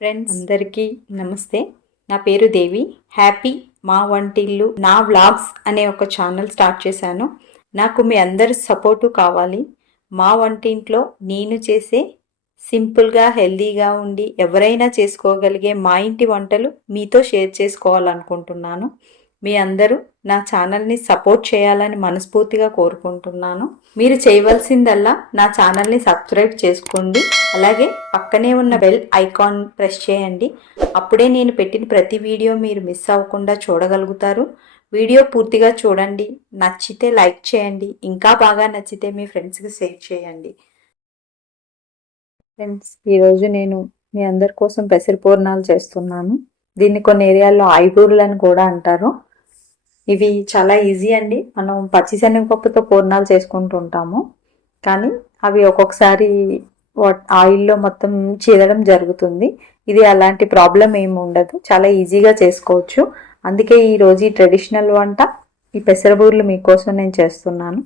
Friends అందరికీ నమస్తే. నా పేరు దేవి. హ్యాపీ మా వంటిల్లు నా వ్లాగ్స్ అనే ఒక ఛానల్ స్టార్ట్ చేశాను. నాకు మీ అందరి సపోర్టు కావాలి. మా వంటింట్లో నేను చేసే సింపుల్గా హెల్దీగా ఉండి ఎవరైనా చేసుకోగలిగే మా ఇంటి వంటలు మీతో షేర్ చేసుకోవాలనుకుంటున్నాను. మీ అందరూ నా ఛానల్ని సపోర్ట్ చేయాలని మనస్ఫూర్తిగా కోరుకుంటున్నాను. మీరు చేయవలసిందల్లా నా ఛానల్ని సబ్స్క్రైబ్ చేసుకోండి. అలాగే పక్కనే ఉన్న బెల్ ఐకాన్ ప్రెస్ చేయండి. అప్పుడే నేను పెట్టిన ప్రతి వీడియో మీరు మిస్ అవ్వకుండా చూడగలుగుతారు. వీడియో పూర్తిగా చూడండి. నచ్చితే లైక్ చేయండి. ఇంకా బాగా నచ్చితే మీ ఫ్రెండ్స్కి షేర్ చేయండి. ఫ్రెండ్స్, ఈరోజు నేను మీ అందరి కోసం పెసర పూర్ణాలు చేస్తున్నాను. దీన్ని కొన్ని ఏరియాల్లో ఐబూర్లు అని కూడా అంటారు. ఇవి చాలా ఈజీ అండి. మనం పచ్చిశనగపప్పుతో పూర్ణాలు చేసుకుంటూ ఉంటాము, కానీ అవి ఒక్కొక్కసారి ఆయిల్లో మొత్తం చీదడం జరుగుతుంది. ఇది అలాంటి ప్రాబ్లం ఏమి ఉండదు, చాలా ఈజీగా చేసుకోవచ్చు. అందుకే ఈరోజు ఈ ట్రెడిషనల్ వంట ఈ పెసరబూర్లు మీకోసం నేను చేస్తున్నాను.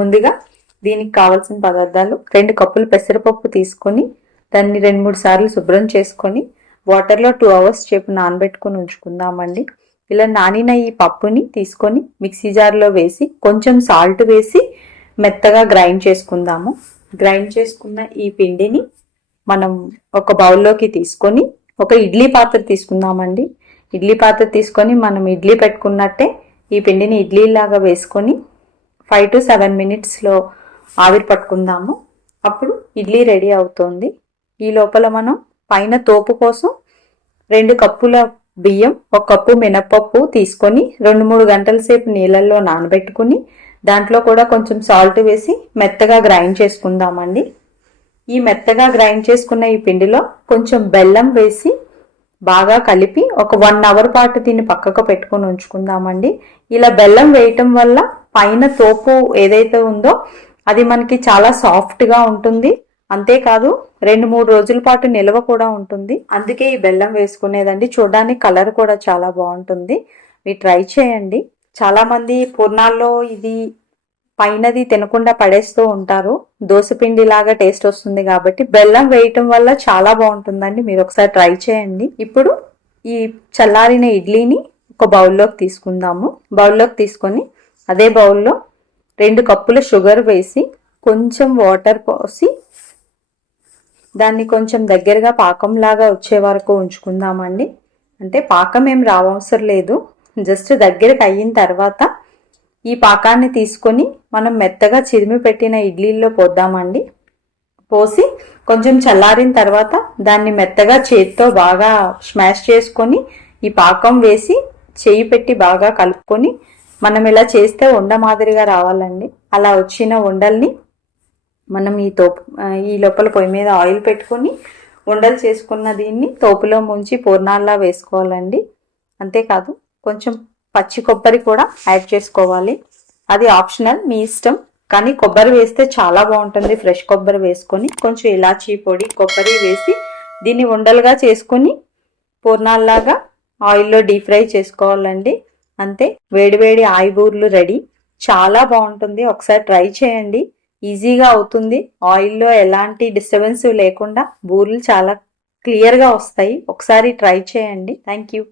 ముందుగా దీనికి కావాల్సిన పదార్థాలు: 2 కప్పులు పెసరపప్పు తీసుకొని దాన్ని 2-3 సార్లు శుభ్రం చేసుకొని వాటర్లో 2 అవర్స్ చేపు నానబెట్టుకొని ఉంచుకుందామండి. ఇలా నానిన ఈ పప్పుని తీసుకొని మిక్సీ జార్లో వేసి కొంచెం సాల్ట్ వేసి మెత్తగా గ్రైండ్ చేసుకుందాము. గ్రైండ్ చేసుకున్న ఈ పిండిని మనం ఒక బౌల్లోకి తీసుకొని ఒక ఇడ్లీ పాత్ర తీసుకుందామండి. ఇడ్లీ పాత్ర తీసుకొని మనం ఇడ్లీ పెట్టుకున్నట్టే ఈ పిండిని ఇడ్లీలాగా వేసుకొని 5 to 7 మినిట్స్లో ఆవిరి పట్టుకుందాము. అప్పుడు ఇడ్లీ రెడీ అవుతుంది. ఈ లోపల మనం పైన తోపు కోసం 2 కప్పుల బియ్యం, 1 కప్పు మినపప్పు తీసుకొని 2-3 గంటల సేపు నీళ్ళల్లో నానబెట్టుకుని దాంట్లో కూడా కొంచెం సాల్ట్ వేసి మెత్తగా గ్రైండ్ చేసుకుందామండి. ఈ మెత్తగా గ్రైండ్ చేసుకున్న ఈ పిండిలో కొంచెం బెల్లం వేసి బాగా కలిపి ఒక 1 అవర్ పాటు దీన్ని పక్కకు పెట్టుకొని ఉంచుకుందామండి. ఇలా బెల్లం వేయటం వల్ల పైన తోపు ఏదైతే ఉందో అది మనకి చాలా సాఫ్ట్గా ఉంటుంది. అంతేకాదు 2-3 రోజుల పాటు నిల్వ కూడా ఉంటుంది. అందుకే ఈ బెల్లం వేసుకునేదండి. చూడడానికి కలర్ కూడా చాలా బాగుంటుంది. మీరు ట్రై చేయండి. చాలా మంది పూర్ణాల్లో ఇది పైనది తినకుండా పడేస్తూ ఉంటారు. దోసపిండి లాగా టేస్ట్ వస్తుంది కాబట్టి బెల్లం వేయటం వల్ల చాలా బాగుంటుందండి. మీరు ఒకసారి ట్రై చేయండి. ఇప్పుడు ఈ చల్లారిన ఇడ్లీని ఒక బౌల్లోకి తీసుకుందాము. బౌల్లోకి తీసుకొని అదే బౌల్లో 2 కప్పుల షుగర్ వేసి కొంచెం వాటర్ పోసి దాన్ని కొంచెం దగ్గరగా పాకంలాగా వచ్చే వరకు ఉంచుకుందామండి. అంటే పాకం ఏం రావసరం లేదు, జస్ట్ దగ్గరకు అయిన తర్వాత ఈ పాకాన్ని తీసుకొని మనం మెత్తగా చిరిమి పెట్టిన ఇడ్లీల్లో పోద్దామండి. పోసి కొంచెం చల్లారిన తర్వాత దాన్ని మెత్తగా చేతితో బాగా స్మాష్ చేసుకొని ఈ పాకం వేసి చేయి పెట్టి బాగా కలుపుకొని మనం ఇలా చేస్తే ఉండ మాదిరిగా రావాలండి. అలా వచ్చిన ఉండల్ని మనం ఈ లోపల పొయ్యి మీద ఆయిల్ పెట్టుకొని ఉండలు చేసుకున్న దీన్ని తోపులో ముంచి పూర్ణాల్లా వేసుకోవాలండి. అంతేకాదు కొంచెం పచ్చి కొబ్బరి కూడా యాడ్ చేసుకోవాలి. అది ఆప్షనల్, మీ ఇష్టం. కానీ కొబ్బరి వేస్తే చాలా బాగుంటుంది. ఫ్రెష్ కొబ్బరి వేసుకొని కొంచెం ఇలాచీ పొడి, కొబ్బరి వేసి దీన్ని ఉండలుగా చేసుకొని పూర్ణాల్లాగా ఆయిల్లో డీప్ ఫ్రై చేసుకోవాలండి. అంతే, వేడివేడి ఆయిబూర్లు రెడీ. చాలా బాగుంటుంది. ఒకసారి ట్రై చేయండి. ఈజీగా అవుతుంది. ఆయిల్లో ఎలాంటి డిస్టర్బెన్స్ లేకుండా బూరెలు చాలా క్లియర్గా వస్తాయి. ఒకసారి ట్రై చేయండి. Thank you.